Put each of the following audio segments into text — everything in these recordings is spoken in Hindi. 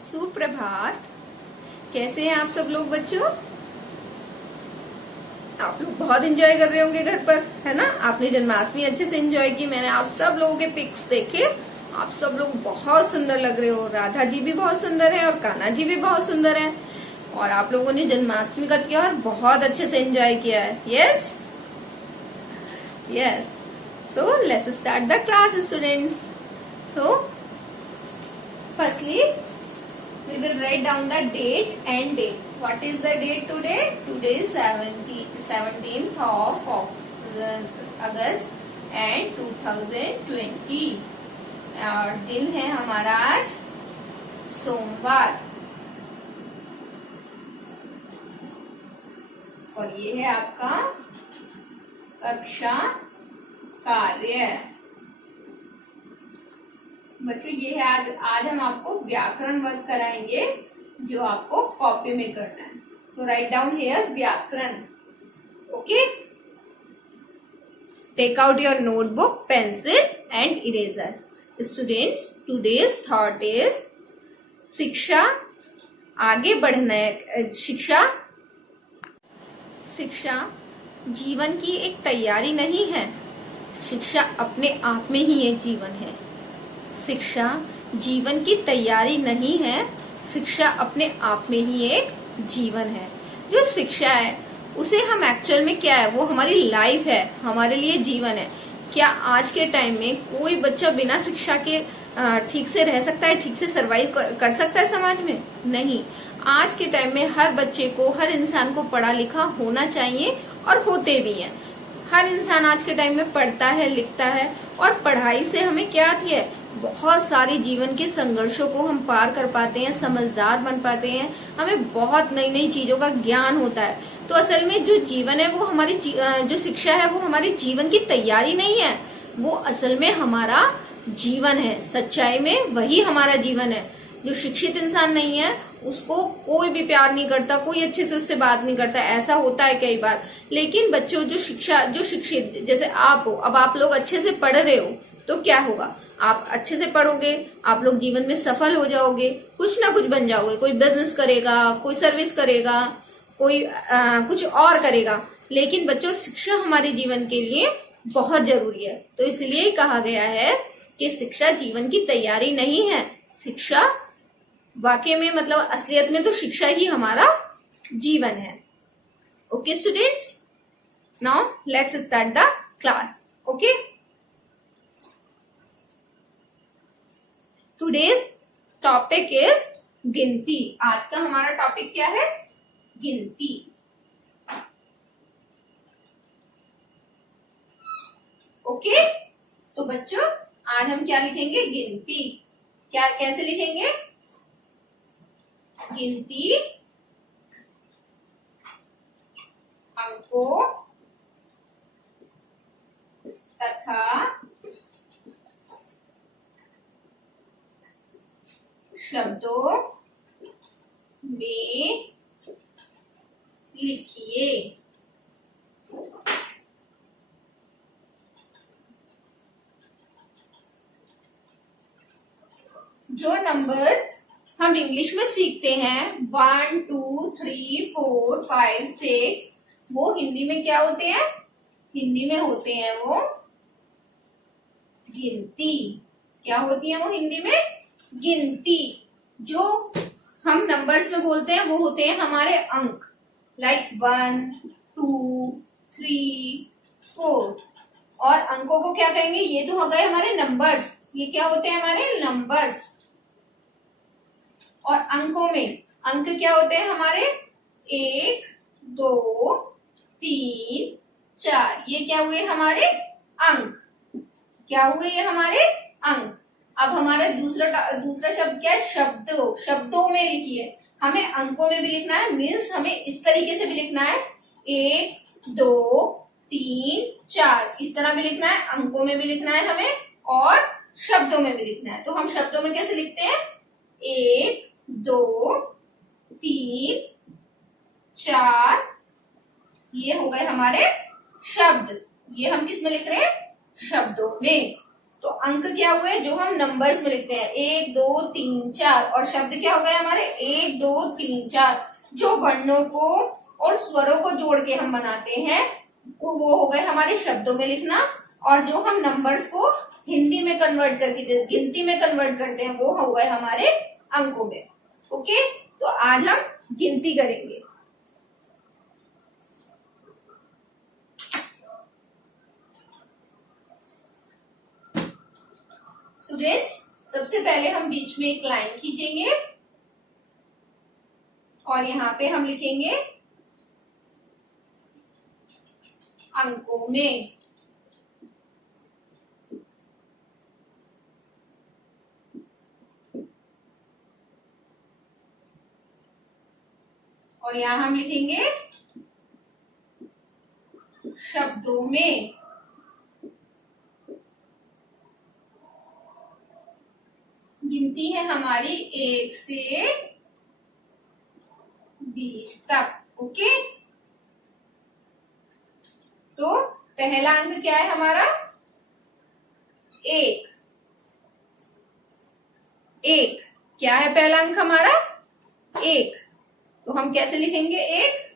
सुप्रभात। कैसे हैं आप सब लोग बच्चों? आप लोग बहुत एंजॉय कर रहे होंगे घर पर, है ना? आपने जन्माष्टमी अच्छे से एंजॉय की। मैंने आप सब लोगों के पिक्स देखे। आप सब लोग बहुत सुंदर लग रहे हो। राधा जी भी बहुत सुंदर है और कान्हा जी भी बहुत सुंदर है। और आप लोगों ने जन्माष्टमी का त्योहार बहुत अच्छे से एंजॉय किया है। Yes yes. So let's start the class students. So firstly we will write down the date and date. What is the date today? Today is 17th of August and 2020 और दिन है हमारा आज सोमवार। और ये है आपका कक्षा कार्य। बच्चों ये है आज हम आपको व्याकरण वर्क कराएंगे जो आपको कॉपी में करना है। सो राइट डाउन हियर व्याकरण। Okay, take out your notebook, pencil and eraser. Students, today's thought is शिक्षा आगे बढ़ने। शिक्षा जीवन की एक तैयारी नहीं है, शिक्षा अपने आप में ही एक जीवन है। शिक्षा जीवन की तैयारी नहीं है, शिक्षा अपने आप में ही एक जीवन है। जो शिक्षा है उसे हम एक्चुअल में क्या है, वो हमारी लाइफ है, हमारे लिए जीवन है। क्या आज के टाइम में कोई बच्चा बिना शिक्षा के ठीक से रह सकता है, ठीक से सरवाइव कर सकता है समाज में? नहीं। आज के टाइम में हर बच्चे को, हर इंसान को पढ़ा लिखा होना चाहिए और होते भी हैं। हर इंसान आज के टाइम में पढ़ता है, लिखता है और पढ़ाई से हमें क्या आती है, बहुत सारे जीवन के संघर्षों को हम पार कर पाते हैं, समझदार बन पाते हैं, हमें बहुत नई नई चीजों का ज्ञान होता है। तो असल में जो जीवन है वो हमारी जो शिक्षा है वो हमारे जीवन की तैयारी नहीं है, वो असल में हमारा जीवन है। सच्चाई में वही हमारा जीवन है। जो शिक्षित इंसान नहीं है उसको कोई भी प्यार नहीं करता, कोई अच्छे से उससे बात नहीं करता। ऐसा होता है कई बार। लेकिन बच्चों जो शिक्षित जैसे आप हो, अब आप लोग अच्छे से पढ़ रहे हो तो क्या होगा, आप अच्छे से पढ़ोगे, आप लोग जीवन में सफल हो जाओगे, कुछ ना कुछ बन जाओगे। कोई बिजनेस करेगा, कोई सर्विस करेगा, कोई कुछ और करेगा। लेकिन बच्चों शिक्षा हमारे जीवन के लिए बहुत जरूरी है। तो इसलिए कहा गया है कि शिक्षा जीवन की तैयारी नहीं है। शिक्षा वाकई में मतलब असलियत में तो शिक्षा ही हमारा जीवन है। Okay students, now let's start the class. Okay, today's topic is गिनती। आज का हमारा टॉपिक क्या है? गिनती। ओके, तो बच्चों आज हम क्या लिखेंगे? गिनती। क्या कैसे लिखेंगे? गिनती अंकों तथा शब्दों में लिखिए। जो नंबर्स हम इंग्लिश में सीखते हैं 1 2 3 4 5 6, वो हिंदी में क्या होते हैं? हिंदी में होते हैं वो गिनती। क्या होती है वो हिंदी में? गिनती। जो हम नंबर्स में बोलते हैं वो होते हैं हमारे अंक, लाइक 1 2 3 4। और अंकों को क्या कहेंगे? ये तो हो गए हमारे नंबर्स। ये क्या होते हैं? हमारे नंबर्स। और अंकों में अंक क्या होते हैं हमारे? 1 2 3 4। ये क्या हुए? हमारे अंक। क्या हुए ये? हमारे अंक। अब हमारा दूसरा शब्द क्या है? शब्दों में लिखिए। हमें अंकों में भी लिखना है, मीन्स हमें इस तरीके से भी लिखना है 1 2 3 4। इस तरह भी लिखना है, अंकों में भी लिखना है हमें और शब्दों में भी लिखना है। तो हम शब्दों में कैसे लिखते हैं? 1 2 3 4। ये हो गए हमारे शब्द। ये हम किस में लिख रहे हैं? शब्दों में। तो अंक क्या हुए जो हम नंबर्स में लिखते हैं, 1 2 3 4, और शब्द क्या हो गए हमारे 1 2 3 4। जो वर्णों को और स्वरों को जोड़ के हम बनाते हैं वो हो गए हमारे शब्दों में लिखना, और जो हम नंबर्स को हिंदी में कन्वर्ट करके गिनती में कन्वर्ट करते हैं वो हो गए हमारे अंकों में। ओके, तो आज हम गिनती करेंगे। स्टूडेंट्स, सबसे पहले हम बीच में एक लाइन खींचेंगे और यहाँ पे हम लिखेंगे अंकों में। और यहाँ हम लिखेंगे शब्दों में। गिनती है हमारी 1 से 20 तक। ओके, तो पहला अंक क्या है हमारा 1। क्या है पहला अंक हमारा 1, तो हम कैसे लिखेंगे 1?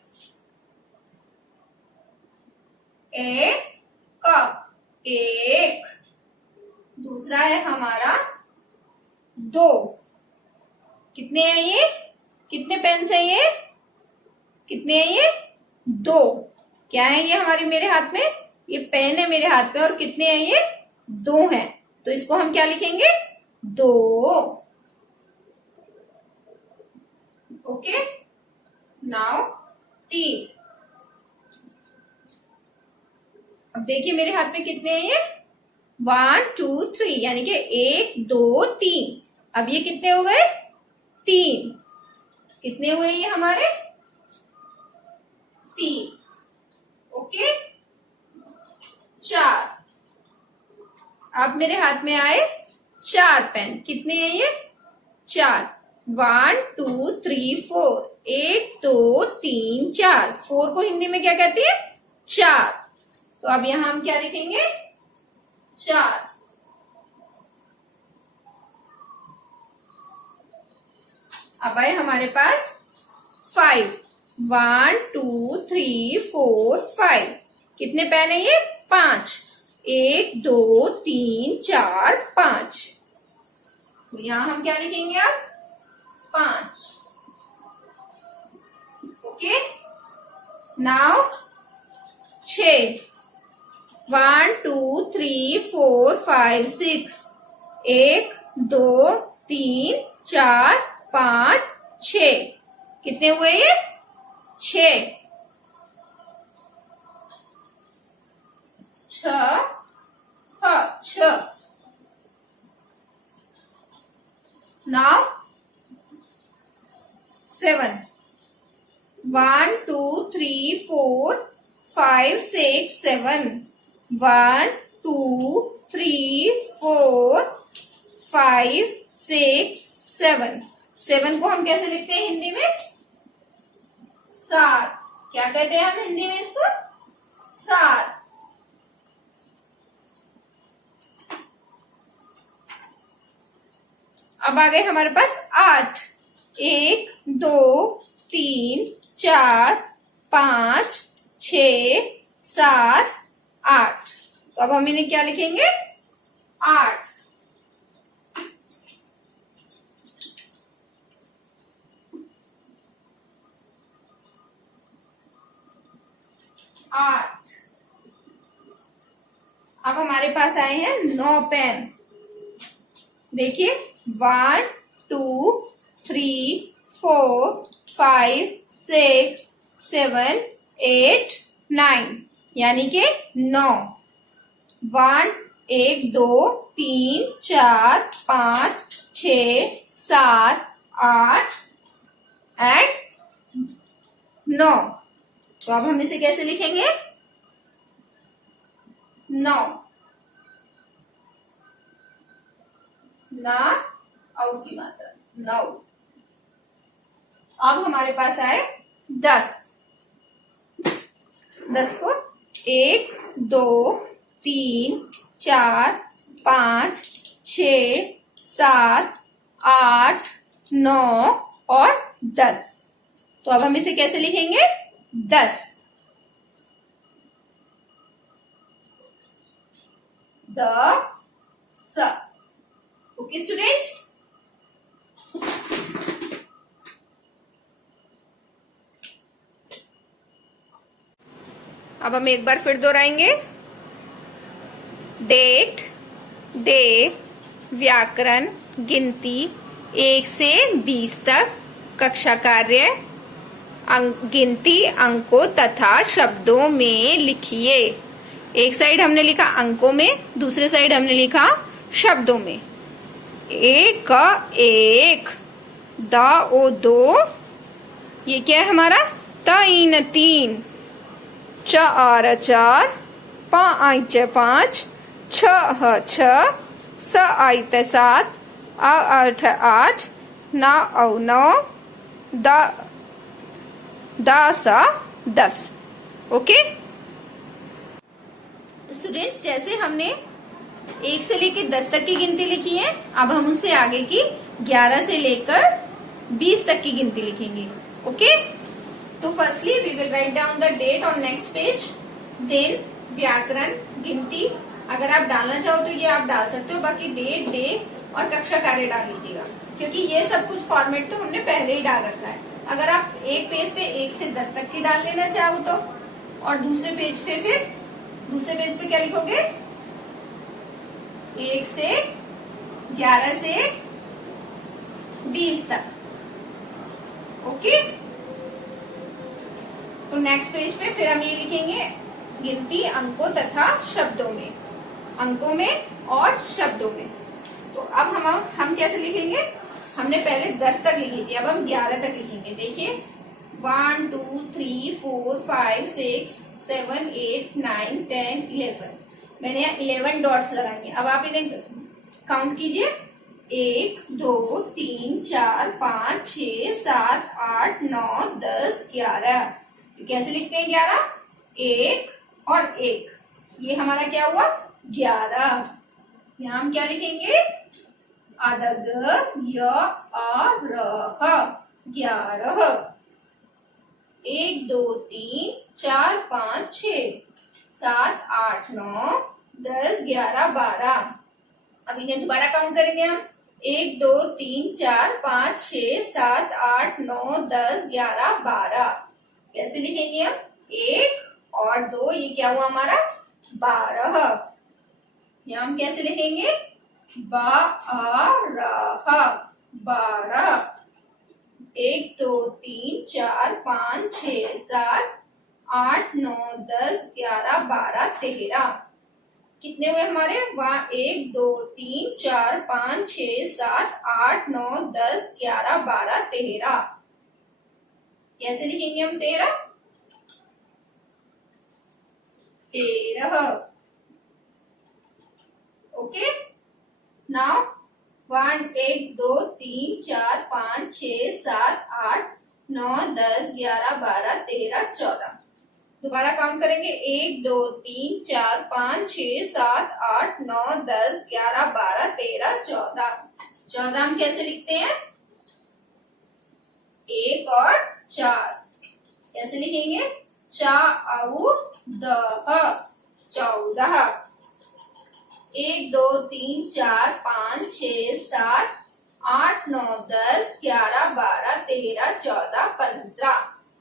एक। दूसरा है हमारा 2। कितने हैं ये? कितने पेन से ये? कितने हैं ये? 2। क्या है ये हमारे मेरे हाथ में? ये पेन है मेरे हाथ में, और कितने हैं ये? 2 हैं। तो इसको हम क्या लिखेंगे? 2। Okay, now 3। अब देखिए मेरे हाथ में कितने हैं ये? 1 2 3, यानी कि 1 2 3। अब ये कितने हो गए? 3। कितने हुए ये हमारे? 3। ओके, 4। अब मेरे हाथ में आए 4 पेन। कितने हैं ये? 4। 1 2 3 4। 1 2 3 4। 4 को हिंदी में क्या कहती है? 4। तो अब यहां हम क्या लिखेंगे? 4। अब आए हमारे पास 5। 1 2 3 4 5। कितने पेन है ये? 5। 1 2 3 4 5। तो यहां हम क्या लिखेंगे अब? 5। Okay, now 6। 1 2 3 4 5 6। 1 2 3 4 5 6। कितने हुए ये? 6। 6। नाउ 7। 1 2 3 4 5 6 7। 1 2 3 4 5 6 7। 7 को हम कैसे लिखते हैं हिंदी में? 7। क्या कहते हैं हम हिंदी में इसको? 7। अब आ गए हमारे पास 8। 1 2 3 4 5 6 7 8। तो अब हम इन्हें क्या लिखेंगे? 8। 8। अब हमारे पास आए हैं 9 पेन। देखिए 1 2 3 4 5 6 7 8 9, यानी कि 9। 1 1 2 3 4 5 6 7 8 एंड 9। तो अब हम इसे कैसे लिखेंगे? 9 ना आउट की मात्रा 9। अब हमारे पास आए 10। 10 को 1 2 3 4 5, 6, 7, 8, 9 और 10। तो अब हम इसे कैसे लिखेंगे? 10। ओके स्टूडेंट्स, अब हम एक बार फिर दोहराएंगे। डेट, डे, व्याकरण, गिनती 1 से 20 तक, कक्षा कार्य, गिनती अंकों तथा शब्दों में लिखिए। एक साइड हमने लिखा अंकों में, दूसरे साइड हमने लिखा शब्दों में। एक क एक, द ओ 2, ये क्या है हमारा? तीन 3, च आर 4, प आई 5, छ 6, स आई 7, आ 8, ना औ 9, दा सा 10। ओके स्टूडेंट्स, जैसे हमने 1 से लेकर 10 तक की गिनती लिखी है, अब हम उससे आगे की 11 से लेकर 20 तक की गिनती लिखेंगे। ओके, तो firstly we will write down the date on next page, then व्याकरण, गिनती। अगर आप डालना चाहो तो ये आप डाल सकते हो, बाकी डेट, डे और कक्षा कार्य डाल लीजिएगा, क्योंकि ये सब कुछ फॉर्मेट तो हमने पहले ही डाल रखा है। अगर आप एक पेज पे 1 से 10 तक की डाल लेना चाहो तो, और दूसरे पेज पे फिर दूसरे पेज पे क्या लिखोगे? 1 से 11 से 20 तक। ओके, तो नेक्स्ट पेज पे फिर हम ये लिखेंगे गिनती अंकों तथा शब्दों में, अंकों में और शब्दों में। तो अब हम कैसे लिखेंगे? हमने पहले 10 तक लिखी थी, अब हम 11 तक लिखेंगे। देखिए 1 2 3 4 5 6 7 8 9 10 11। मैंने यहाँ 11 डॉट्स लगाएंगे। अब आप इन्हें काउंट कीजिए, 1 2 3 4 5 6 7 8 9 10 11। तो कैसे लिखते हैं 11? 1 और 1, ये हमारा क्या हुआ? 11। यहाँ हम क्या लिखेंगे? अदग य आ र 11। 1 2 3 4 5 6 7 8 9 10 11 12। अब इन्हें दोबारा काउंट करेंगे हम, 1 2 3 4 5 6 7 8 9 10 11 12। कैसे लिखेंगे हम? 1 और 2, ये क्या हुआ हमारा? 12। यहाँ हम कैसे लिखेंगे? 12। 1 2 3 4 5 6 7 8 9 10 11 12 13। कितने हुए हमारे? 1 2 3 4 5 6 7 8 9 10 11 12 13। कैसे लिखेंगे हम? 13। Okay, now 1 1 2 3 4 5 6 7 8 9 10 11 12 13 14। दोबारा काउंट करेंगे, 1 2 3 4 5 6 7 8 9 10 11 12 13 14। 14 हम कैसे लिखते हैं? 1 और 4। कैसे लिखेंगे? चा औ दह 14। 1 2 3 4 5 6 7 8 9 10 11 12 13 14 15।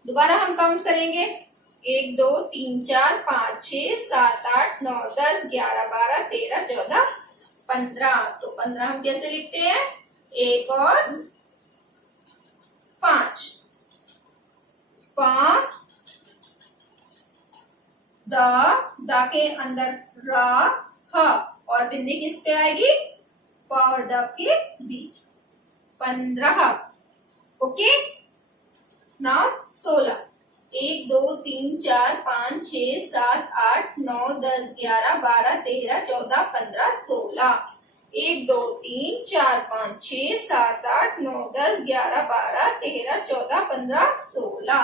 दोबारा हम काउंट करेंगे, 1 2 3 4 5 6 7 8 9 10 11 12 13 14 15। तो 15 हम कैसे लिखते हैं? 1 और 5। द के अंदर र ह और बिंदी किस पे आएगी? प और द के बीच। 15। Okay, now 16। 1 2 3 4 5 6 7 8 9 10 11 12 13 14 15 16। 1 2 3 4 5 6 7 8 9 10 11 12 13 14 15 16।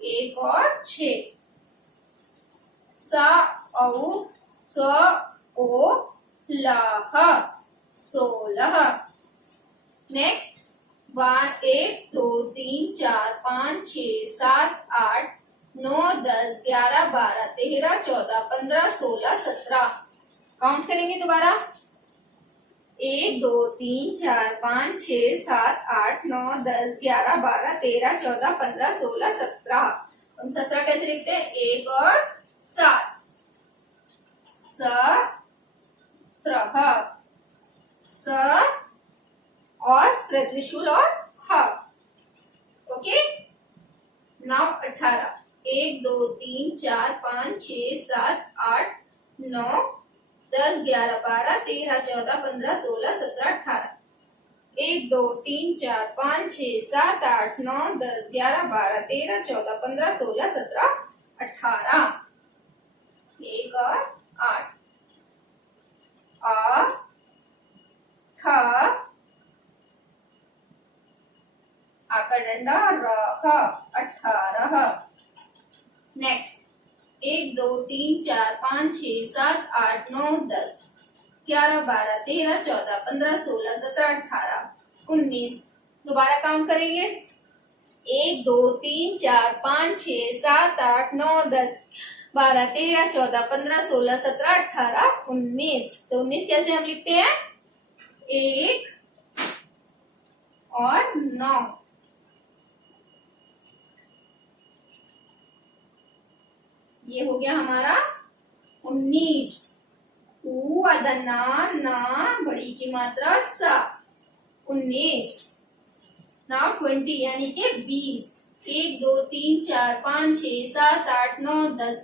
1 और 6। स औ स ओ लह 16। नेक्स्ट 1 2 3 4 5 6 7 8 9 10 11 12 13 14 15 16 17। काउंट करेंगे दोबारा 1 2 3 4 5 6 7 8 9 10 11 12 13 14 15 16 17। हम 17 कैसे लिखते हैं? 1 और 7 17। स और त्रिशूल और ह। Okay, now 18। 1 2 3 4 5 6 7 8 9 10 11 12 13 14 15 16 17 18। 1 2 3 4 5 6 7 8 9 10 11 12 13 14 15 16 17 18। 1 और 8। अ थ आका डंडा रह 18। नेक्स्ट 1 2 3 4 5 6 7 8 9 10 11 12 13 14 15 16 17 18 19। दोबारा काउंट करेंगे 1 2 3 4 5 6 7 8 9 10 12 13 14 15 16 17 18 19। तो 19 कैसे हम लिखते हैं? 1 और 9। ये हो गया हमारा 19। ऊ अदना ना बड़ी की मात्रा सा 19। नाउ 20 यानी के 20। 1 2 3 4 5 6 7 8 9 10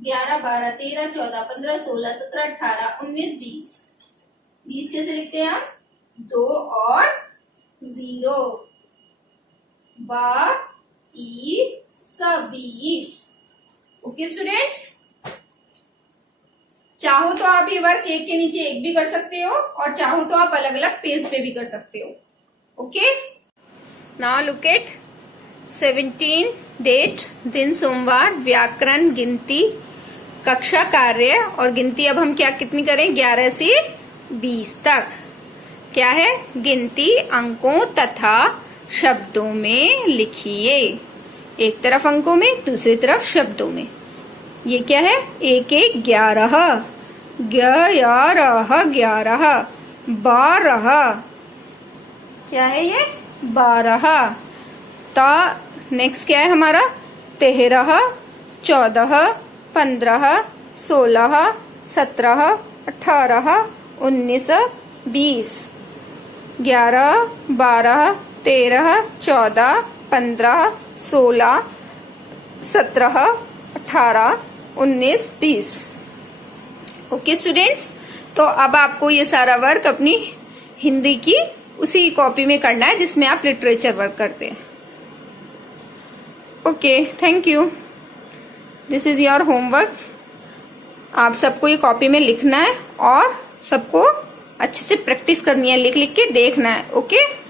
11 12 13 14 15 16 17 18 19 20। 20 कैसे लिखते हैं हम? 2 और 0 20। ओके स्टूडेंट्स, चाहो तो आप ये वर्क एक के नीचे एक भी कर सकते हो और चाहो तो आप अलग अलग पेज पे भी कर सकते हो। Okay, now look at 17 date दिन सोमवार, व्याकरण, गिनती, कक्षा कार्य और गिनती। अब हम क्या कितनी करें? 11 से 20 तक। क्या है? गिनती अंकों तथा शब्दों में लिखिए। एक तरफ अंकों में, दूसरी तरफ शब्दों में। ये क्या है? 1 1 11 11 12। क्या है ये? 12। ता नेक्स्ट क्या है हमारा? 13 14 15 16 17 18 19 20। 11 12 13 14 15 16 17 18 19 20। ओके स्टूडेंट्स, तो अब आपको ये सारा वर्क अपनी हिंदी की उसी कॉपी में करना है जिसमें आप लिटरेचर वर्क करते हैं। Okay, thank you. This is your homework. आप सबको ये कॉपी में लिखना है और सबको अच्छे से प्रैक्टिस करनी है, लिख लिख के देखना है। ओके।